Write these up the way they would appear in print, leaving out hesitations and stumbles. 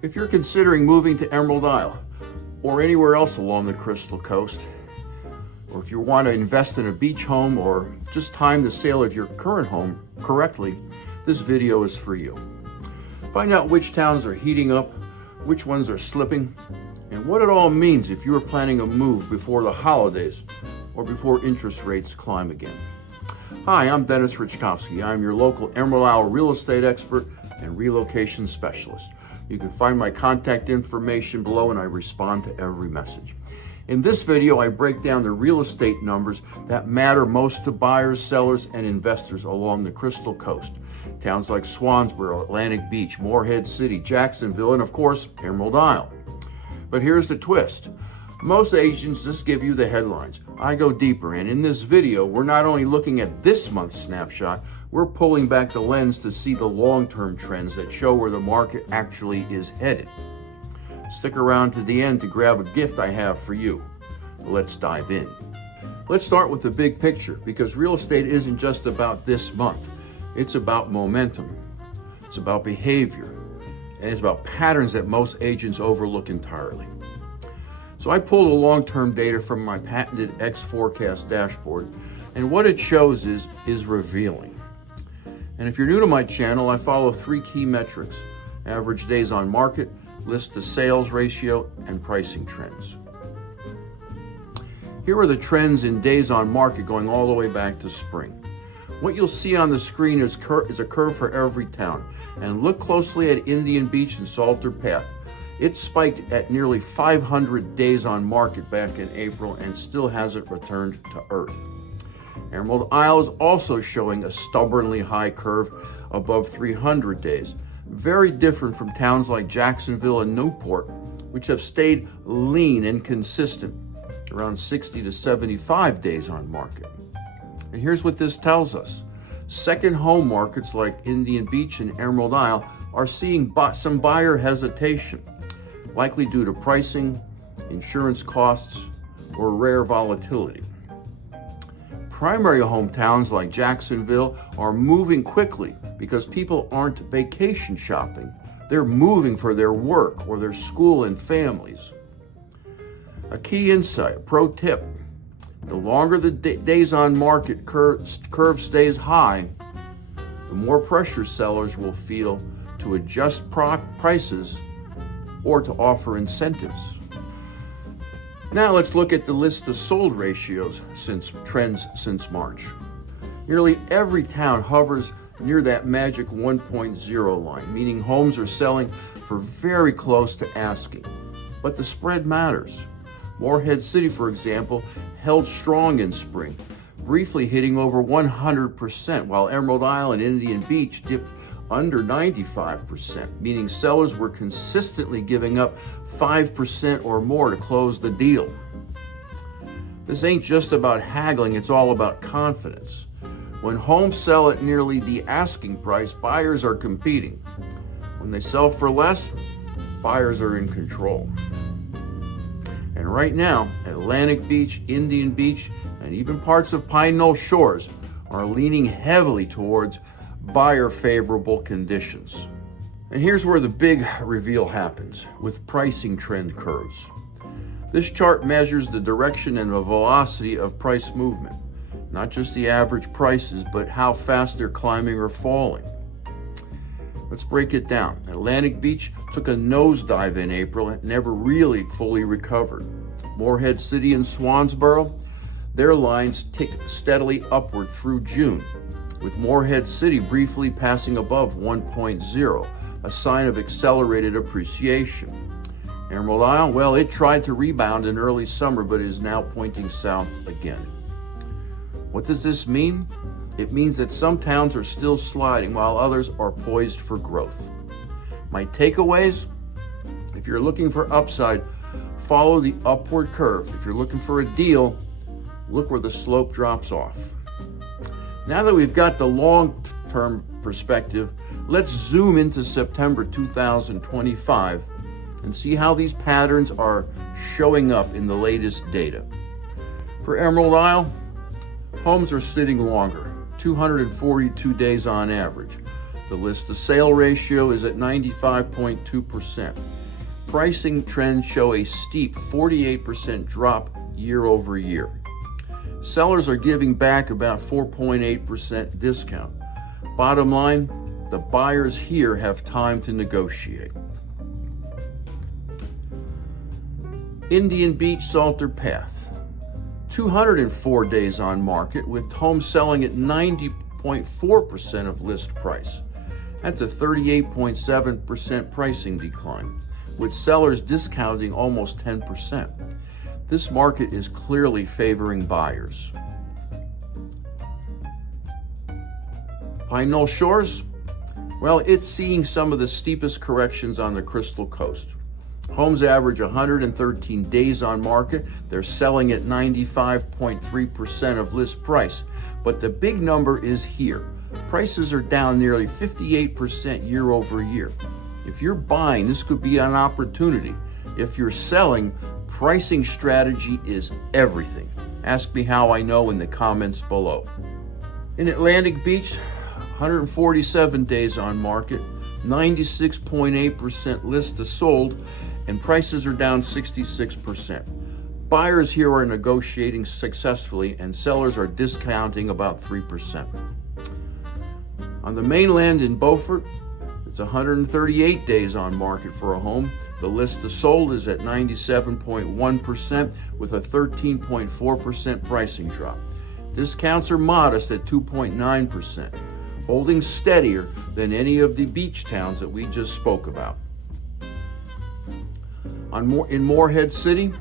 If you're considering moving to Emerald Isle or anywhere else along the Crystal Coast, or if you want to invest in a beach home or just time the sale of your current home correctly, this video is for you. Find out which towns are heating up, which ones are slipping, and what it all means if you are planning a move before the holidays or before interest rates climb again. Hi, I'm Denis Raczkowsk. I'm your local Emerald Isle real estate expert and relocation specialist. You can find my contact information below, and I respond to every message. In this video, I break down the real estate numbers that matter most to buyers, sellers, and investors along the Crystal Coast. Towns like Swansboro, Atlantic Beach, Morehead City, Jacksonville, and of course, Emerald Isle. But here's the twist. Most agents just give you the headlines. I go deeper, and in this video, we're not only looking at this month's snapshot, we're pulling back the lens to see the long-term trends that show where the market actually is headed. Stick around to the end to grab a gift I have for you. Let's dive in. Let's start with the big picture, because real estate isn't just about this month. It's about momentum. It's about behavior. And it's about patterns that most agents overlook entirely. So I pulled the long-term data from my patented XForecast dashboard, and what it shows is revealing. And if you're new to my channel, I follow three key metrics: average days on market, list to sales ratio, and pricing trends. Here are the trends in days on market going all the way back to spring. What you'll see on the screen is a curve for every town, and look closely at Indian Beach and Salter Path. It spiked at nearly 500 days on market back in April and still hasn't returned to earth. Emerald Isle is also showing a stubbornly high curve above 300 days, very different from towns like Jacksonville and Newport, which have stayed lean and consistent, around 60 to 75 days on market. And here's what this tells us. Second home markets like Indian Beach and Emerald Isle are seeing some buyer hesitation, likely due to pricing, insurance costs, or rare volatility. Primary hometowns like Jacksonville are moving quickly because people aren't vacation shopping. They're moving for their work or their school and families. A key insight, a pro tip: the longer the days on market curve stays high, the more pressure sellers will feel to adjust prices or to offer incentives. Now let's look at the list of sold ratios since March. Nearly every town hovers near that magic 1.0 line, meaning homes are selling for very close to asking. But the spread matters. Morehead City, for example, held strong in spring, briefly hitting over 100%, while Emerald Isle and Indian Beach dipped under 95%, meaning sellers were consistently giving up 5% or more to close the deal. This ain't just about haggling, it's all about confidence. When homes sell at nearly the asking price, buyers are competing. When they sell for less, buyers are in control. And right now, Atlantic Beach, Indian Beach, and even parts of Knoll Shores are leaning heavily towards buyer-favorable conditions. And here's where the big reveal happens, with pricing trend curves. This chart measures the direction and the velocity of price movement, not just the average prices, but how fast they're climbing or falling. Let's break it down. Atlantic Beach took a nosedive in April and never really fully recovered. Morehead City and Swansboro, their lines ticked steadily upward through June, with Morehead City briefly passing above 1.0, a sign of accelerated appreciation. Emerald Isle, well, it tried to rebound in early summer, but is now pointing south again. What does this mean? It means that some towns are still sliding while others are poised for growth. My takeaways: if you're looking for upside, follow the upward curve. If you're looking for a deal, look where the slope drops off. Now that we've got the long-term perspective, let's zoom into September 2025 and see how these patterns are showing up in the latest data. For Emerald Isle, homes are sitting longer, 242 days on average. The list to sale ratio is at 95.2%. Pricing trends show a steep 48% drop year over year. Sellers are giving back about 4.8% discount. Bottom line, the buyers here have time to negotiate. Indian Beach Salter Path, 204 days on market with homes selling at 90.4% of list price. That's a 38.7% pricing decline, with sellers discounting almost 10%. This market is clearly favoring buyers. Knoll Shores, well, it's seeing some of the steepest corrections on the Crystal Coast. Homes average 113 days on market. They're selling at 95.3% of list price. But the big number is here. Prices are down nearly 58% year over year. If you're buying, this could be an opportunity. If you're selling, pricing strategy is everything. Ask me how I know in the comments below. In Atlantic Beach, 147 days on market, 96.8% list to sold, and prices are down 66%. Buyers here are negotiating successfully, and sellers are discounting about 3%. On the mainland in Beaufort, it's 138 days on market for a home. The list to sold is at 97.1% with a 13.4% pricing drop. Discounts are modest at 2.9%, holding steadier than any of the beach towns that we just spoke about. In Morehead City,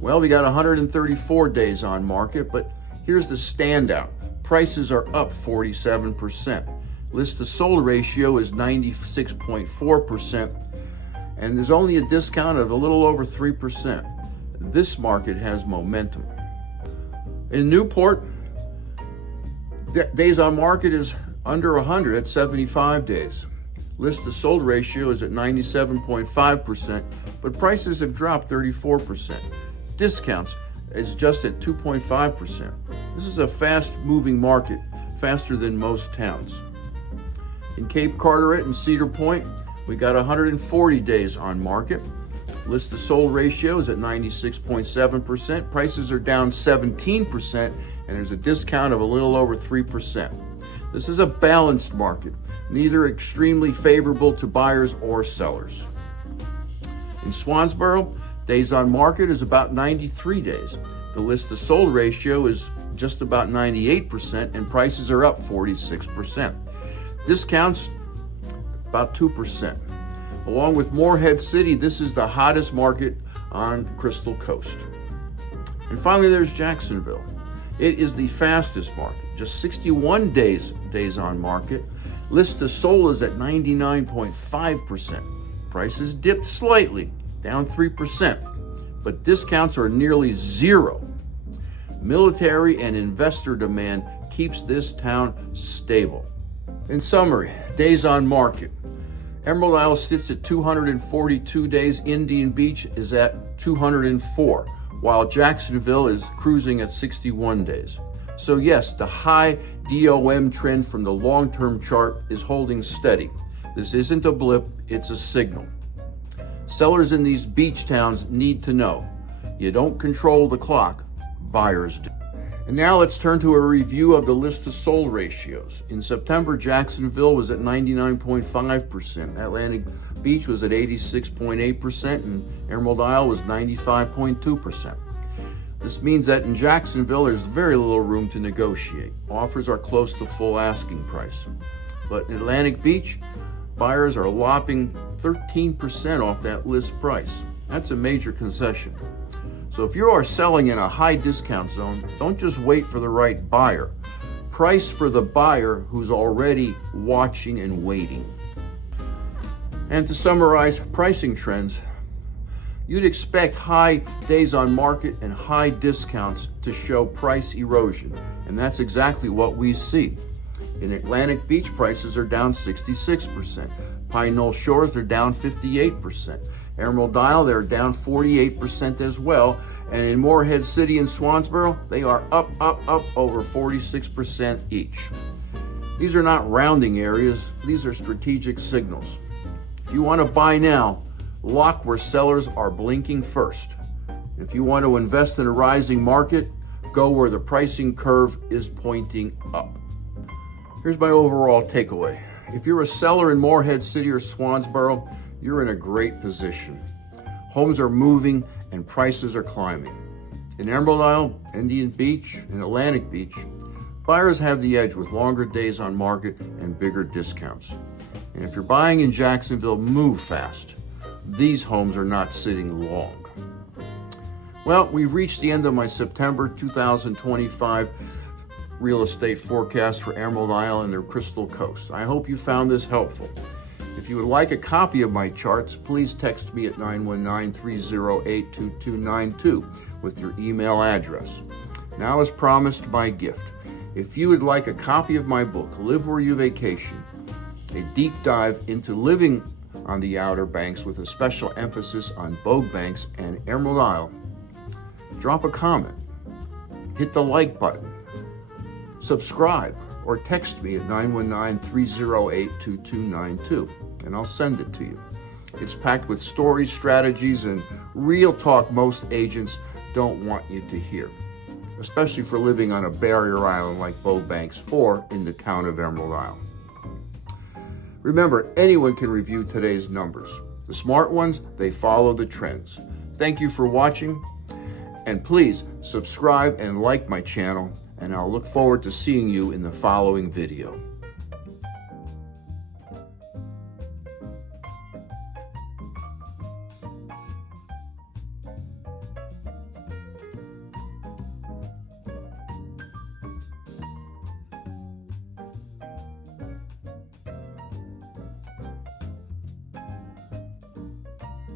well, we got 134 days on market, but here's the standout. Prices are up 47%. List to sold ratio is 96.4%, and there's only a discount of a little over 3%. This market has momentum. In Newport, days on market is under 100 at 75 days. List to sold ratio is at 97.5%, but prices have dropped 34%. Discounts is just at 2.5%. This is a fast moving market, faster than most towns. In Cape Carteret and Cedar Point, we got 140 days on market. List to sold ratio is at 96.7%. Prices are down 17%, and there's a discount of a little over 3%. This is a balanced market, neither extremely favorable to buyers or sellers. In Swansboro, days on market is about 93 days. The list to sold ratio is just about 98%, and prices are up 46%. Discounts about 2%. Along with Morehead City, this is the hottest market on Crystal Coast. And finally, there's Jacksonville. It is the fastest market, just 61 days on market. List to sold is at 99.5%. Prices dipped slightly, down 3%, but discounts are nearly zero. Military and investor demand keeps this town stable. In summary, days on market. Emerald Isle sits at 242 days. Indian Beach is at 204, while Jacksonville is cruising at 61 days. So yes, the high DOM trend from the long-term chart is holding steady. This isn't a blip, it's a signal. Sellers in these beach towns need to know, you don't control the clock, buyers do. And now let's turn to a review of the list to sold ratios. In September, Jacksonville was at 99.5%. Atlantic Beach was at 86.8%, and Emerald Isle was 95.2%. This means that in Jacksonville, there's very little room to negotiate. Offers are close to full asking price. But in Atlantic Beach, buyers are lopping 13% off that list price. That's a major concession. So if you are selling in a high discount zone, don't just wait for the right buyer. Price for the buyer who's already watching and waiting. And to summarize pricing trends, you'd expect high days on market and high discounts to show price erosion, and that's exactly what we see. In Atlantic Beach, prices are down 66%. Knoll Shores, they're down 58%. Emerald Isle, they're down 48% as well. And in Morehead City and Swansboro, they are up over 46% each. These are not rounding areas, these are strategic signals. If you want to buy now, lock where sellers are blinking first. If you want to invest in a rising market, go where the pricing curve is pointing up. Here's my overall takeaway. If you're a seller in Morehead City or Swansboro, you're in a great position. Homes are moving and prices are climbing. In Emerald Isle, Indian Beach, and Atlantic Beach, buyers have the edge with longer days on market and bigger discounts. And if you're buying in Jacksonville, move fast. These homes are not sitting long. Well, we've reached the end of my September 2025 real estate forecast for Emerald Isle and the Crystal Coast. I hope you found this helpful. If you would like a copy of my charts, please text me at 919-308-2292 with your email address. Now, as promised, my gift. If you would like a copy of my book, Live Where You Vacation, a deep dive into living on the Outer Banks with a special emphasis on Bogue Banks and Emerald Isle, drop a comment, hit the like button, subscribe, or text me at 919-308-2292, and I'll send it to you. It's packed with stories, strategies, and real talk most agents don't want you to hear, especially for living on a barrier island like Bogue Banks or in the town of Emerald Isle. Remember, anyone can review today's numbers. The smart ones, they follow the trends. Thank you for watching, and please subscribe and like my channel, and I'll look forward to seeing you in the following video.